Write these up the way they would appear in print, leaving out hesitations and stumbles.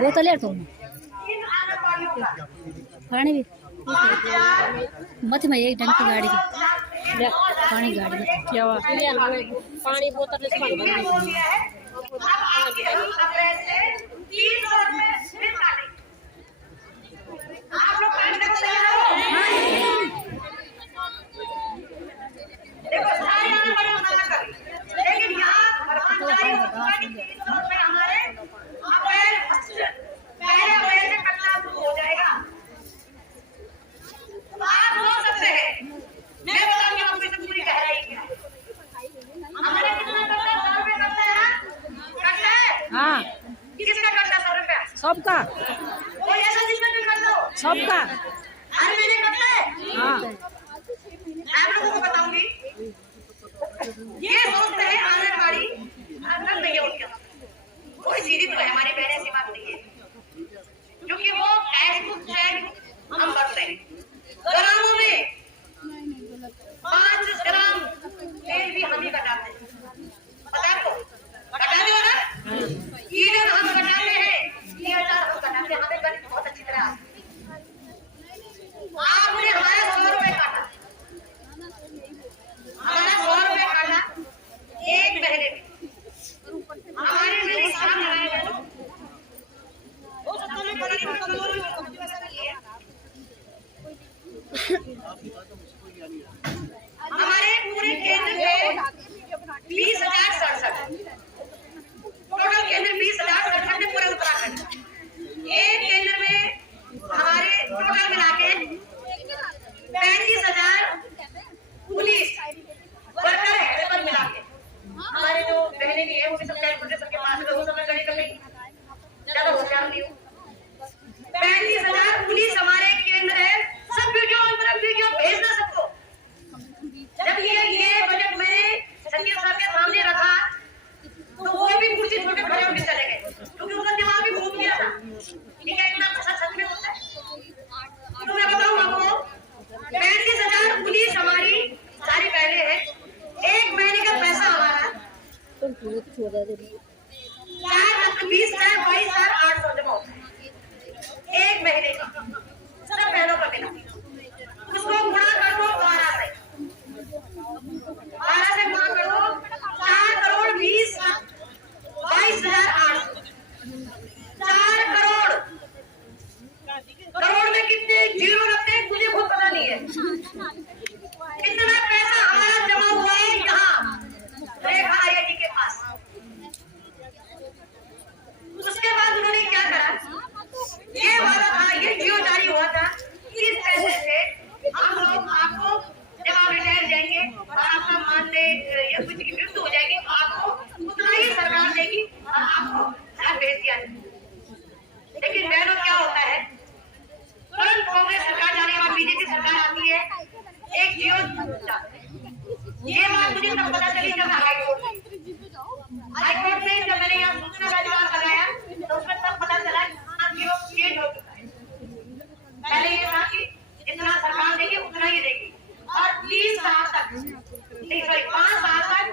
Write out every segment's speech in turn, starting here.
बोतल है तुम पानी भी मत में एक डंकी गाड़ी की पानी गाड़ी में क्या हुआ पानी बोतल हाँ किसका करता 100 रुपया सबका कोई ऐसा जिसका भी कर दो सबका हर महीने करता है। हाँ मैं आप लोगों को बताऊंगी ये सोचते हैं आंगनबाड़ी अंदर नहीं है उनके कोई सीधी तो है हमारी बहन ऐसी बात नहीं है क्योंकि वो टैक्स हम भरते हैं ग्रामों में 5 ग्राम तेल भी हम ही कटाते हैं पता है आपको कटाते हो ना कीड़े हम कटाते हैं 3000 हम कटाते हैं हमें गणित बहुत अच्छी तरह आपने हमारा 100 रुपए काटा हमारा 100 रुपए काटा एक महीने में हमारे लिए हिसाब लगाएगा हमारे पूरे केंद्र में 20,067 टोटल केंद्र 20,067 है पूरे उत्तराखंड एक केंद्र में हमारे टोटल मिला के 35,019 वर्कर है टोटल मिला के हमारे जो बहनें भी है वो भी सब कैलकुलेटर सबके पास है वो सब गणित कर लेंगे ज्यादा होशियार नहीं हूँ 35,019 हमारे केंद्र है सब वीडियो अंदर वीडियो भेजना सबको जब ये बजट मैंने सचिव साहब के सामने रखा तो वो भी कुर्सी छोटे खड़े होकर चले गए क्योंकि उनका दिमाग भी घूम गया था ठीक है इतना सच में होता है तो मैं बताऊं आपको 35,019 हमारी सारी पहले है एक महीने का पैसा हमारा 4,20,22,800 जमा होता है एक महीने का सब बहनों का मिला उसको गुणा कर दो 12 से गुणा कर दो 4,20,22,800 4 करोड़ में कितने जीरो लगते हैं मुझे खुद पता नहीं है इतना पैसा हमारा जमा हुआ है कहाँ रेखा आईआईटी के पास उसके बाद उन्होंने क्या करा ये वाला था ये जियो जारी हुआ था इस पैसे से हम लोग आपको जब आप रिटायर जाएंगे और आपका मानदेय या कुछ की मृत्यु हो जाएगी तो आपको उतना ही सरकार देगी और आपको घर भेज दिया जाएगा लेकिन बहनों क्या होता है तुरंत कांग्रेस सरकार जाने के बाद बीजेपी सरकार आती है एक जियो ये बात मुझे तब पता चली जब मैं हाईकोर्ट में जब मैंने यहाँ सूचना राजवार लगाया तो उसमें तब पता चला जियो चेंज हो चुका है पहले ये था कि जितना सरकार देगी उतना ही देगी और 30 साल तक 5 साल तक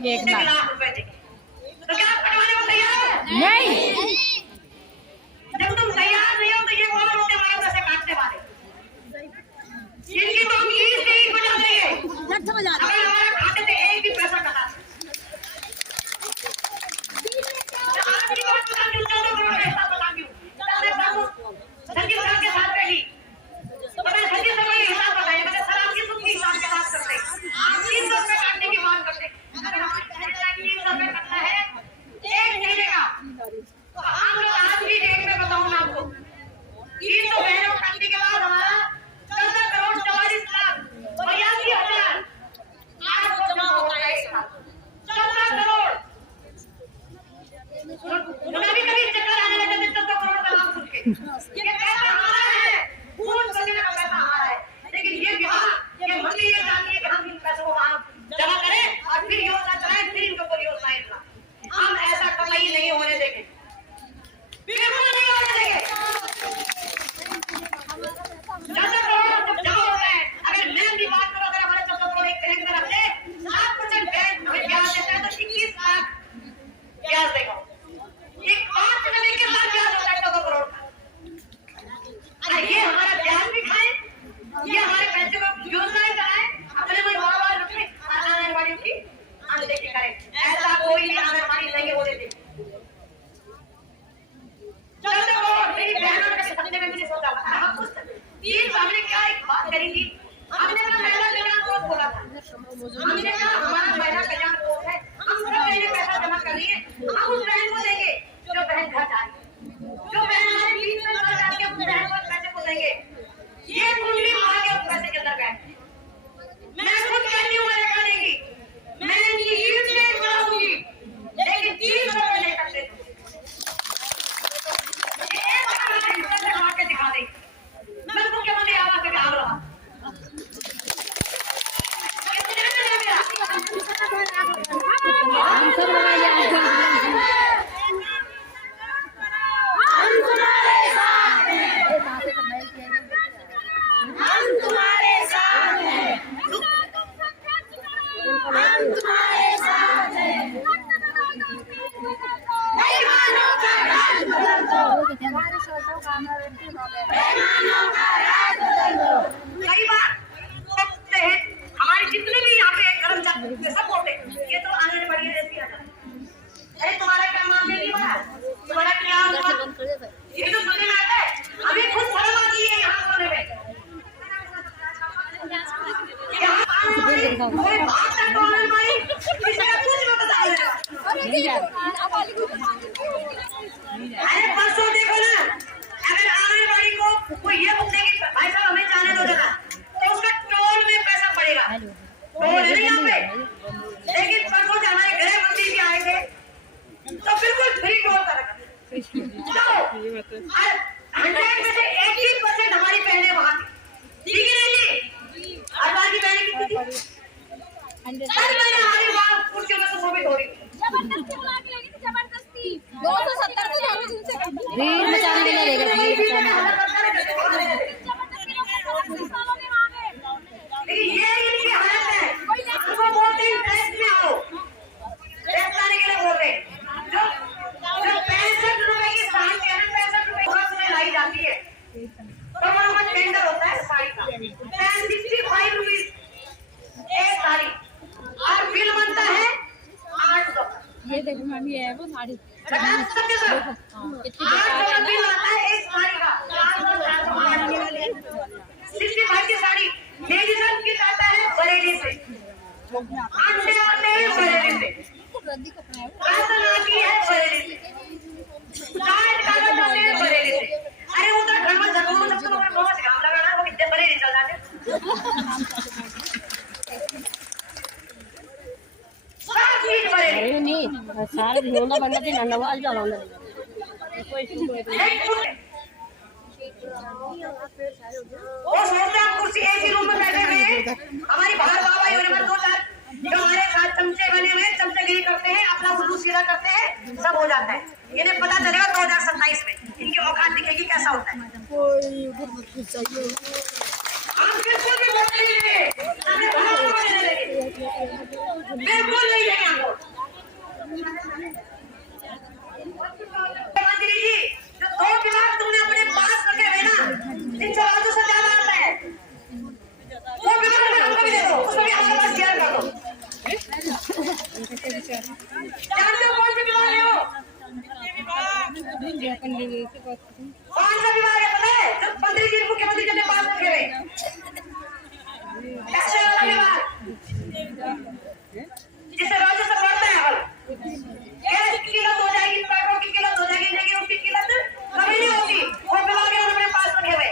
1 लाख रुपए देंगे। तो क्या आप कटवाने को तैयार है? नहीं। जब तुम तैयार नहीं हो तो ये कौन होते हमारे पैसे काटने वाले, जिनकी तो हम ईद से ईद बजा देंगे अगर हमारे खाते से एक भी पैसा कटा। आपकी बात बता दूं, 14 करोड़ का हिसाब बता दूं, संजीव सर के साथ रही तो मैंने संजीव सर को ये हिसाब बताया, मैंने सर आपकी सुन के हिसाब के साथ करते आप 300 रुपए काटने की मांग करते, अगर हमारे 300 रुपए कटना है एक महीने का तो हम लोग आज भी डेट में बताऊं आपको 300 बहनों काटने के बाद हमारा 14 करोड़ 44 लाख 82,000 आज जमा होता है 14 करोड़। कभी कभी चक्कर आने लगे 14 करोड़ का नाम सुन के, ये पैसा हमारा है, खून पसीने का पैसा हमारा है, लेकिन ये बिहार ये मंत्री ये जानती है कि हम इन पैसों को वहां जमा करें और फिर योजना चलाएं, फिर इनको कोई योजना इतना हम ऐसा कमाई नहीं होने देंगे, बिल्कुल नहीं होने देंगे। 14 करोड़ जब जमा होता है, अगर मैं भी बात करूं, अगर हमारे 14 करोड़ एक बैंक में रख ले 7% बैंक हमें ब्याज देता है तो 21 लाख ब्याज देगा, एक 5 में 21 लाख ब्याज होता है 14 करोड़ का। ये हमारा ब्याज भी खाए, ये हमारे पैसे को योजनाएं कराए, अपने में बार रखे आंगनबाड़ी की अनदेखी करें, ऐसा कोई भी आंगनबाड़ी नहीं होने देगी। 14 करोड़ मेरी बहनों के सपने में भी नहीं सोचा था, हम कुछ 3 हमने क्या एक बात करी थी, हमने अपना महिला कल्याण कोष खोला था, हमने कहा हमारा महिला कल्याण कोष है, हम सब महीने पैसा जमा कर लिए, हम उस बहन को देंगे जो बहन घर जा रही, जो बहन हमारे बीच में घर जाके उस बहन को पैसे को देंगे, ये कुंडली मार के उस पैसे के अंदर गए। मैं खुद कहती हूँ मैं करेगी, मैं इनकी ईद में कराऊंगी, लेकिन 3 करोड़ में नहीं करते, के दिखा दे, मैं मुख्यमंत्री आवास में काम रहा हम सब कई बार हमारे जितने भी यहाँ पे कर्मचारी सब बोलते ये तो आने बढ़िया रहती है, अरे तुम्हारा क्या मामले नहीं बना, तुम्हारा क्या हुआ, ये तो सुनने में आता है, हमें खुद शर्म आती है यहाँ बोलने में, कोई बात है तो भाई इसमें कुछ मत बताइएगा। अरे परसों देखो ना, अगर आंगनबाड़ी को कोई ये बोलते कि भाई साहब हमें जाने दो जगह, तो उसका टोल में पैसा पड़ेगा, टोल है ना यहाँ पे, लेकिन परसों जब हमारे गृह मंत्री जी आए थे तो बिल्कुल फ्री टोल कर रखा, तो 100 में से 80% हमारी बहनें वहां थी, ठीक है जी, और बाकी बहनें कितनी थी, हर महीने हमारी वहां कुर्सियों में तो वो भी थोड़ी जबरदस्ती बुला के लगी थी, जबरदस्ती 270 तो जाने जिनसे भीड़ मचाने के लिए लेकर भीड़ मचाने लेकिन ये इनकी हालत है, हमको बोलते हैं प्रेस में आओ, प्रेस लाने के लिए बोल रहे हैं, जो 65 रुपए की साड़ी 65 रुपए की लाई जाती है, तो वहाँ टेंडर होता है साड़ी का 65 रुपीज एक साड़ी, और बिल बनता है 800। ये देखो मम्मी है वो साड़ी कितनी बेकार है, बिल आता है एक साड़ी का 65 की साड़ी, मेडिसन किट आता है बरेली से, अंडे आते हैं बरेली से, राशन आती है बरेली से, लाइट कागज आते हैं बरेली से, अरे वो तो घर में जरूर जब तुम अपने मोहम्मद काम लगाना वो कितने बरेली चल जाते सब चीज बरेली नहीं सारे ढोला बनना थी नवाज जाना वो सोचते हैं कुर्सी एक ही रूम में बैठे हुए हैं, हमारी बाहर बाबा योजना 2000 जो हमारे साथ चमचे बने हुए चमचेगिरी करते हैं, अपना उल्लू सीधा करते हैं, सब हो जाता है, इन्हें पता चलेगा 2027 में इनकी औकात दिखेगी कैसा होता है। आप बिल्कुल भी बोलने नहीं देंगे, हमें भगाओ बोलने लगे, बिल्कुल नहीं देंगे आपको। मंत्री जी, जो 2 विभाग तुमने अपने पास रखे हुए ना, इन सवालों से ज्यादा आता है, वो विभाग में हमको भी दे दो, उसको भी हमारे पास शेयर कर दो। जानते हो कौन से विभाग है वो? कौन सा विभाग है पता है? जो मंत्री जी मुख्यमंत्री जी ने पास रखे हुए, ऐसे वाला विभाग जिसे राजस्व बढ़ता है। अब गैस की कीमत हो जाएगी, पेट्रोल की कीमत हो जाएगी, लेकिन उसकी कीमत कभी नहीं होती। वो विभाग है उन्होंने पास रखे हुए।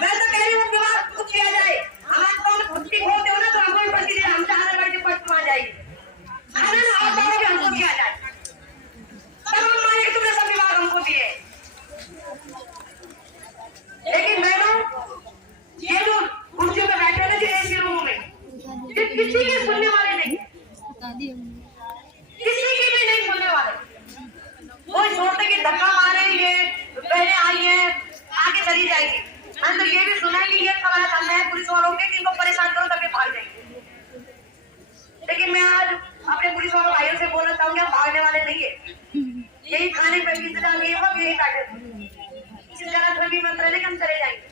मैं तो कह रही हूँ विभाग कुछ किया जाए। हमारे कौन भक्ति खोलते हो ना तो हमको भी भक्ति देना, हम चाहते बैठ के पश्चिम आ जाएगी, हमको किया जाए, तब हम मानेंगे तुमने सब विभाग हमको दिए। लेकिन मैडम ये लोग कुर्सियों पे बैठे ना एसी रूम में, किसी के सुनने वाले नहीं, किसी की भी नहीं सुनने वाले। वो सोचते कि धक्का मारेंगे, बहने आई है आगे चली जाएगी। मैंने तो ये भी सुना कि ये खबर करना है पुलिस वालों के कि इनको परेशान करो तभी भाग जाएंगे। लेकिन मैं आज अपने पुलिस वालों भाइयों से बोलना चाहूंगी, हम भागने वाले नहीं है। यही खाने पे भी इंतजाम, ये वक्त यही काटे, इस तरह भी मत रहने कि हम चले जाएंगे।